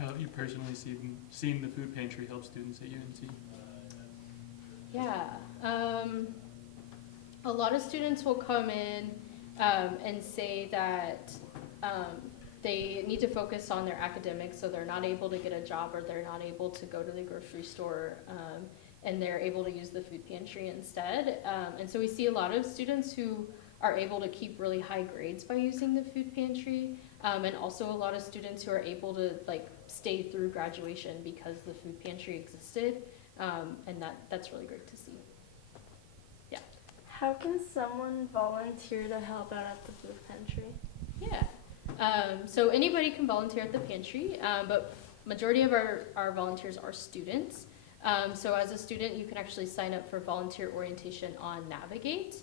how you personally seen the food pantry help students at UNC. Yeah, a lot of students will come in and say that um, they need to focus on their academics, so they're not able to get a job or they're not able to go to the grocery store, and they're able to use the food pantry instead. And so we see a lot of students who are able to keep really high grades by using the food pantry, and also a lot of students who are able to like stay through graduation because the food pantry existed, and that's really great to see. Yeah. How can someone volunteer to help out at the food pantry? Yeah. So anybody can volunteer at the pantry, but majority of our volunteers are students. So as a student, you can actually sign up for volunteer orientation on Navigate.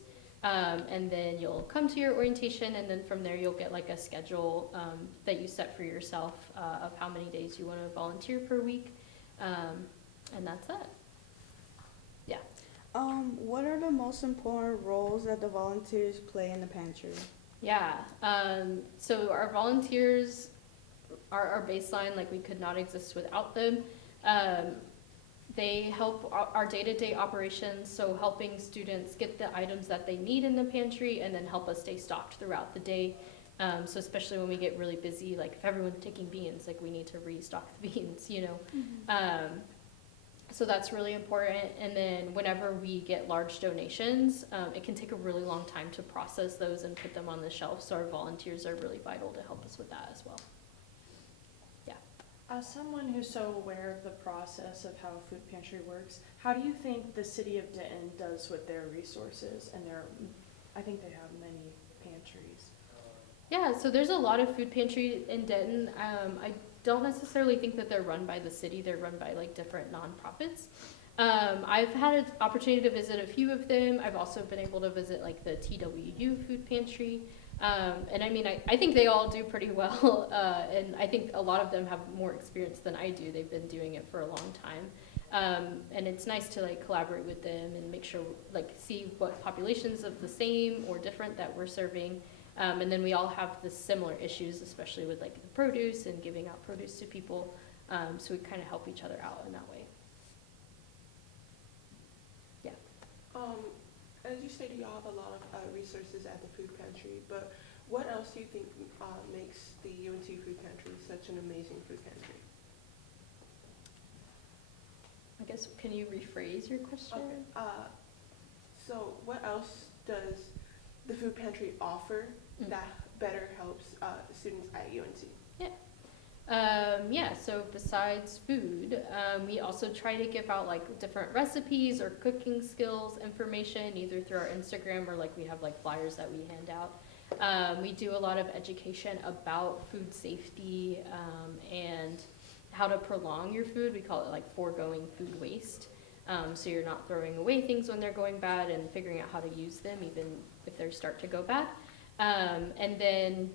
And then you'll come to your orientation, and then from there you'll get like a schedule that you set for yourself of how many days you want to volunteer per week. And that's it. Yeah. What are the most important roles that the volunteers play in the pantry? Yeah, so our volunteers are our baseline, like we could not exist without them. They help our day-to-day operations, so helping students get the items that they need in the pantry and then help us stay stocked throughout the day. So especially when we get really busy, like if everyone's taking beans, like we need to restock the beans, you know. Mm-hmm. So that's really important. And then whenever we get large donations, it can take a really long time to process those and put them on the shelf. So our volunteers are really vital to help us with that as well. Yeah. As someone who's so aware of the process of how a food pantry works, how do you think the city of Denton does with their resources and I think they have many pantries? Yeah, so there's a lot of food pantry in Denton. I don't necessarily think that they're run by the city. They're run by like different nonprofits. I've had an opportunity to visit a few of them. I've also been able to visit like the TWU food pantry. And I mean, I think they all do pretty well. And I think a lot of them have more experience than I do. They've been doing it for a long time. And it's nice to like collaborate with them and make sure, like see what populations of the same or different that we're serving. And then we all have the similar issues, especially with like the produce and giving out produce to people. So we kind of help each other out in that way. Yeah. As you stated, y'all have a lot of resources at the food pantry, but what else do you think makes the UNT food pantry such an amazing food pantry? I guess, can you rephrase your question? Okay. So what else does the food pantry offer that better helps students at UNT? Yeah, so besides food, we also try to give out like different recipes or cooking skills information, either through our Instagram or like we have like flyers that we hand out. We do a lot of education about food safety and how to prolong your food. We call it like foregoing food waste. So you're not throwing away things when they're going bad and figuring out how to use them even if they start to go bad. And then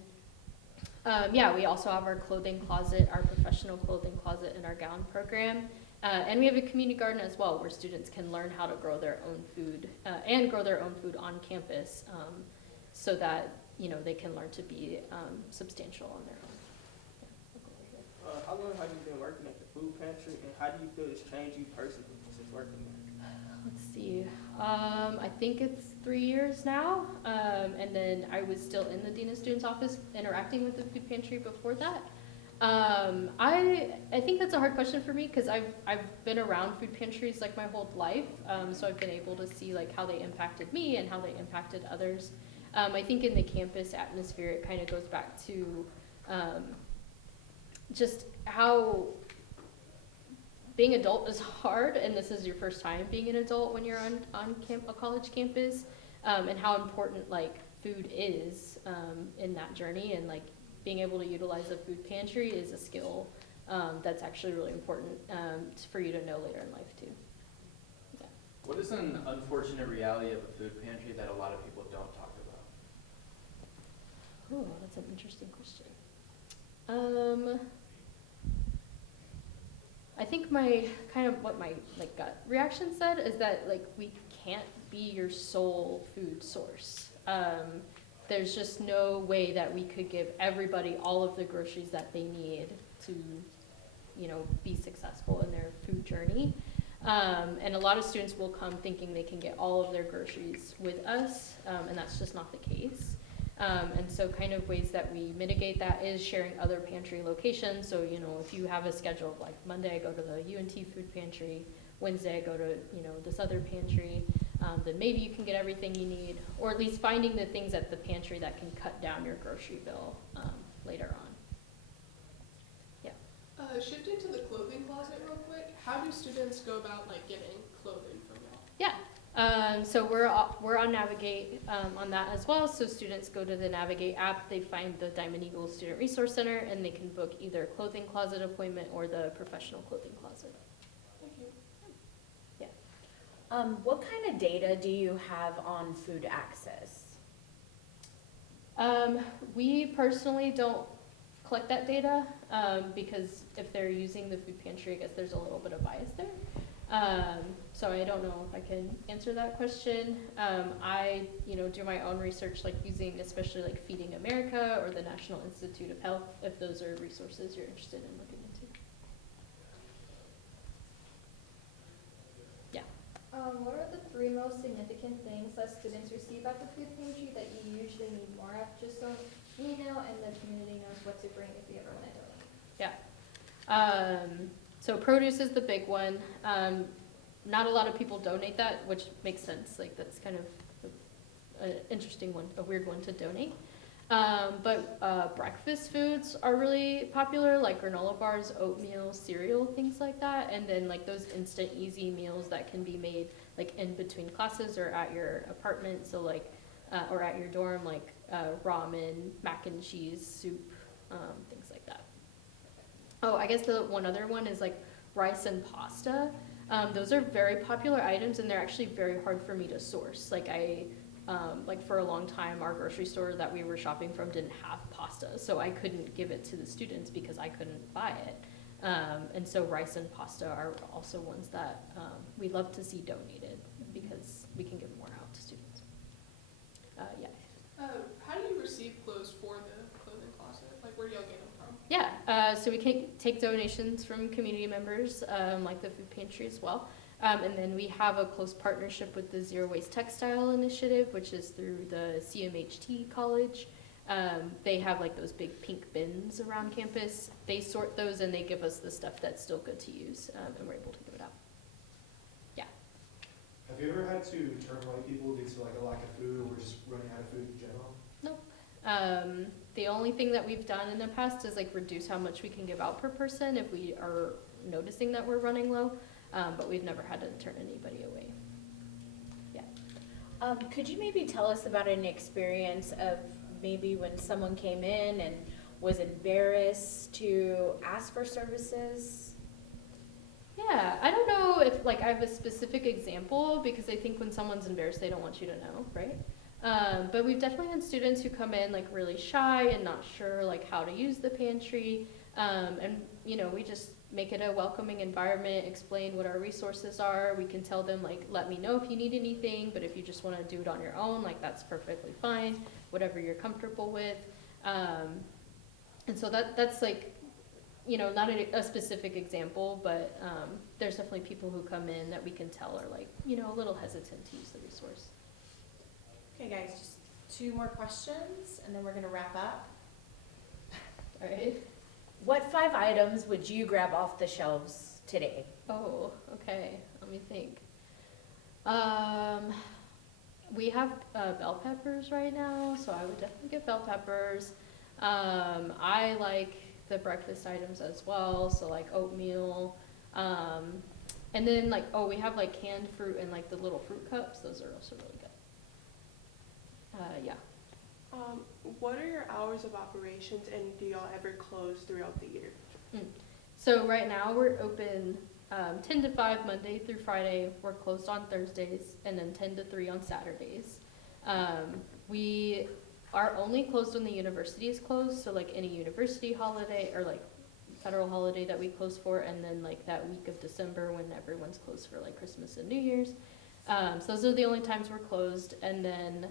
yeah, we also have our clothing closet, our professional clothing closet, and our gown program. And we have a community garden as well, where students can learn how to grow their own food and grow their own food on campus, so that they can learn to be substantial on their own. Yeah, how long have you been working at the food pantry, and how do you feel it's changed you personally since working there? Let's see. I think it's 3 years now, and then I was still in the Dean of Students office interacting with the food pantry before that. I think that's a hard question for me because I've been around food pantries like my whole life, so I've been able to see like how they impacted me and how they impacted others. I think in the campus atmosphere, it kind of goes back to just how being adult is hard, and this is your first time being an adult when you're on a college campus, and how important like food is in that journey, and like being able to utilize a food pantry is a skill that's actually really important for you to know later in life too. Yeah. What is an unfortunate reality of a food pantry that a lot of people don't talk about? Oh, that's an interesting question. I think what my like gut reaction said is that like we can't be your sole food source. There's just no way that we could give everybody all of the groceries that they need to be successful in their food journey. And a lot of students will come thinking they can get all of their groceries with us, and that's just not the case. And so kind of ways that we mitigate that is sharing other pantry locations. So, if you have a schedule of like Monday I go to the UNT food pantry, Wednesday I go to, this other pantry, then maybe you can get everything you need, or at least finding the things at the pantry that can cut down your grocery bill later on. Shifting to the clothing closet real quick, how do students go about like getting clothing from y'all? Yeah, so we're on Navigate on that as well. So students go to the Navigate app, they find the Diamond Eagle Student Resource Center, and they can book either a clothing closet appointment or the professional clothing closet. Thank you. What kind of data do you have on food access? We personally don't collect that data because if they're using the food pantry, I guess there's a little bit of bias there. So I don't know if I can answer that question. I, do my own research, like using especially like Feeding America or the National Institute of Health, if those are resources you're interested in looking into. Yeah. What are the 3 most significant things that students receive at the food pantry that you usually need more of, just so we know and the community knows what to bring if we ever want to donate? Yeah. So produce is the big one. Not a lot of people donate that, which makes sense. Like that's kind of an interesting one, a weird one to donate. But breakfast foods are really popular, like granola bars, oatmeal, cereal, things like that. And then like those instant easy meals that can be made like in between classes or at your apartment. So like, or at your dorm, like ramen, mac and cheese, soup, things like that. Oh, I guess the one other one is like rice and pasta. Those are very popular items, and they're actually very hard for me to source. Like like for a long time, our grocery store that we were shopping from didn't have pasta, so I couldn't give it to the students because I couldn't buy it. And so rice and pasta are also ones that we love to see donated because we can give more out to students. Yeah. How do you receive clothes for the clothing closet? Like, where do y'all get them from? Yeah, so we can take donations from community members, like the food pantry as well. And then we have a close partnership with the Zero Waste Textile Initiative, which is through the CMHT College. They have like those big pink bins around campus. They sort those and they give us the stuff that's still good to use, and we're able to give it out. Yeah. Have you ever had to turn away people due to like a lack of food or just running out of food in general? Nope. The only thing that we've done in the past is like reduce how much we can give out per person if we are noticing that we're running low, but we've never had to turn anybody away. Yeah. Could you maybe tell us about an experience of maybe when someone came in and was embarrassed to ask for services? Yeah, I don't know if like I have a specific example because I think when someone's embarrassed, they don't want you to know, right? But we've definitely had students who come in like really shy and not sure like how to use the pantry. And we just make it a welcoming environment, explain what our resources are. We can tell them like, let me know if you need anything, but if you just want to do it on your own, like that's perfectly fine, whatever you're comfortable with. And so that's like, not a specific example, but there's definitely people who come in that we can tell are like, a little hesitant to use the resource. Okay guys, just 2 more questions and then we're gonna wrap up. All right. What 5 items would you grab off the shelves today? Oh, okay. Let me think. We have bell peppers right now, so I would definitely get bell peppers. I like the breakfast items as well, so like oatmeal. And then like, we have like canned fruit and like the little fruit cups. Those are also really good. Yeah. What are your hours of operations, and do y'all ever close throughout the year? So right now we're open 10 to 5 Monday through Friday. We're closed on Thursdays, and then 10 to 3 on Saturdays. We are only closed when the university is closed, so like any university holiday or like federal holiday that we close for, and then like that week of December when everyone's closed for like Christmas and New Year's. So those are the only times we're closed, and then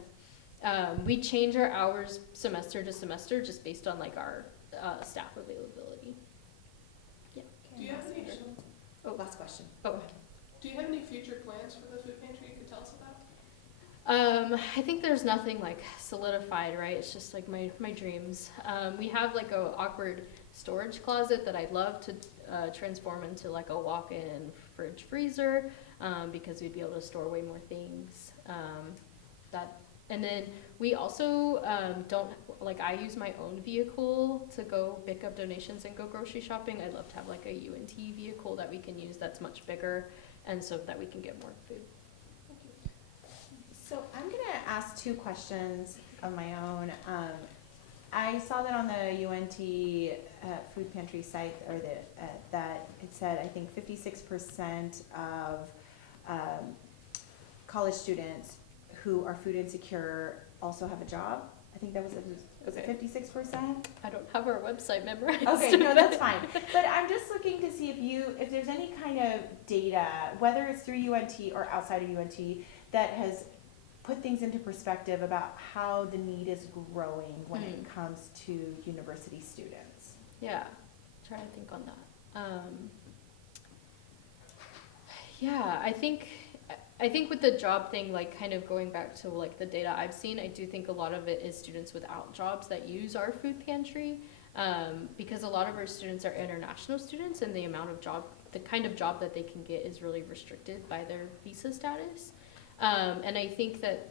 we change our hours semester to semester just based on like our staff availability. Yeah. Okay. Oh. Last question. Oh. Do you have any future plans for the food pantry you could tell us about? I think there's nothing like solidified, right? It's just like my dreams. We have like a awkward storage closet that I'd love to transform into like a walk-in fridge freezer, because we'd be able to store way more things. And then we also don't, like, I use my own vehicle to go pick up donations and go grocery shopping. I'd love to have like a UNT vehicle that we can use that's much bigger, and so that we can get more food. So I'm gonna ask 2 questions of my own. I saw that on the UNT food pantry site, or that it said, I think 56% of college students who are food insecure also have a job. I think that was it 56%? I don't have our website memorized. Okay, no, that's fine. But I'm just looking to see if there's any kind of data, whether it's through UNT or outside of UNT, that has put things into perspective about how the need is growing when it comes to university students. Yeah, trying to think on that. Yeah, I think with the job thing, like kind of going back to like the data I've seen, I do think a lot of it is students without jobs that use our food pantry, because a lot of our students are international students, and the kind of job that they can get is really restricted by their visa status. And I think that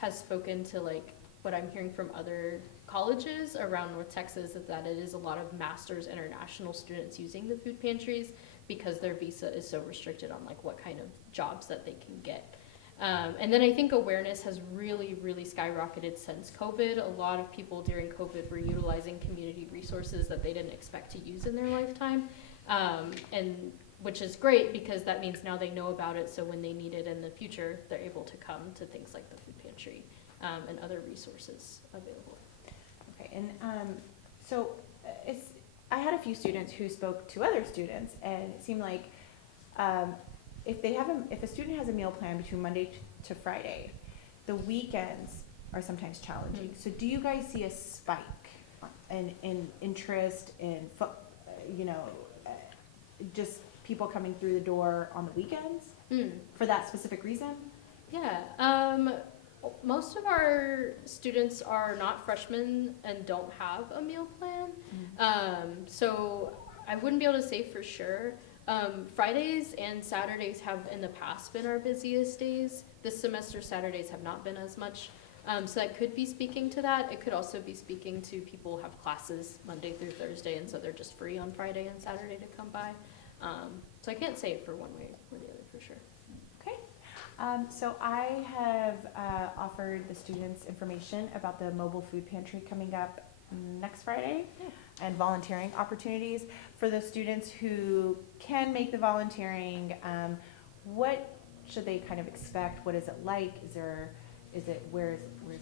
has spoken to like what I'm hearing from other colleges around North Texas, is that it is a lot of master's international students using the food pantries because their visa is so restricted on like what kind of jobs that they can get. And then I think awareness has really, really skyrocketed since COVID. A lot of people during COVID were utilizing community resources that they didn't expect to use in their lifetime. And which is great, because that means now they know about it, so when they need it in the future, they're able to come to things like the food pantry and other resources available. Okay, and so I had a few students who spoke to other students, and it seemed like if a student has a meal plan between Monday to Friday, the weekends are sometimes challenging. So do you guys see a spike in interest in just people coming through the door on the weekends for that specific reason? Yeah, most of our students are not freshmen and don't have a meal plan. So I wouldn't be able to say for sure. Fridays and Saturdays have in the past been our busiest days. This semester, Saturdays have not been as much. So that could be speaking to that. It could also be speaking to people who have classes Monday through Thursday, and so they're just free on Friday and Saturday to come by. So I can't say it for one way or the other for sure. Okay. So I have offered the students information about the mobile food pantry coming up next Friday, and volunteering opportunities for the students who can make the volunteering. What should they kind of expect? What is it like? Where is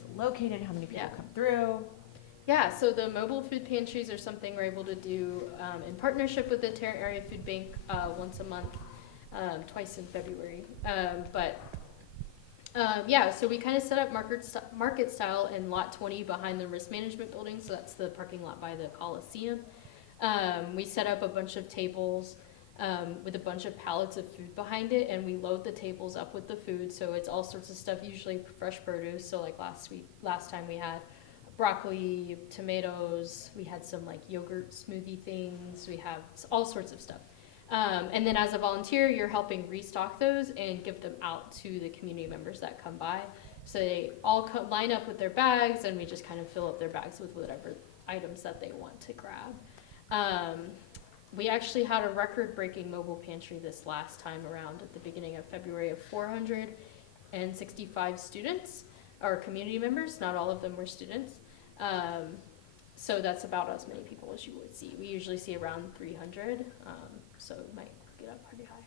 it located? How many people come through? Yeah, so the mobile food pantries are something we're able to do in partnership with the Tarrant Area Food Bank once a month, twice in February. Yeah, so we kind of set up market style in lot 20 behind the risk management building, so that's the parking lot by the Coliseum. We set up a bunch of tables with a bunch of pallets of food behind it, and we load the tables up with the food, so it's all sorts of stuff, usually fresh produce. So like last time we had broccoli, tomatoes, we had some like yogurt smoothie things, we have all sorts of stuff. And then as a volunteer, you're helping restock those and give them out to the community members that come by. So they all line up with their bags, and we just kind of fill up their bags with whatever items that they want to grab. We actually had a record-breaking mobile pantry this last time around at the beginning of February of 465 students, or community members. Not all of them were students. So that's about as many people as you would see. We usually see around 300, so it might get up pretty high.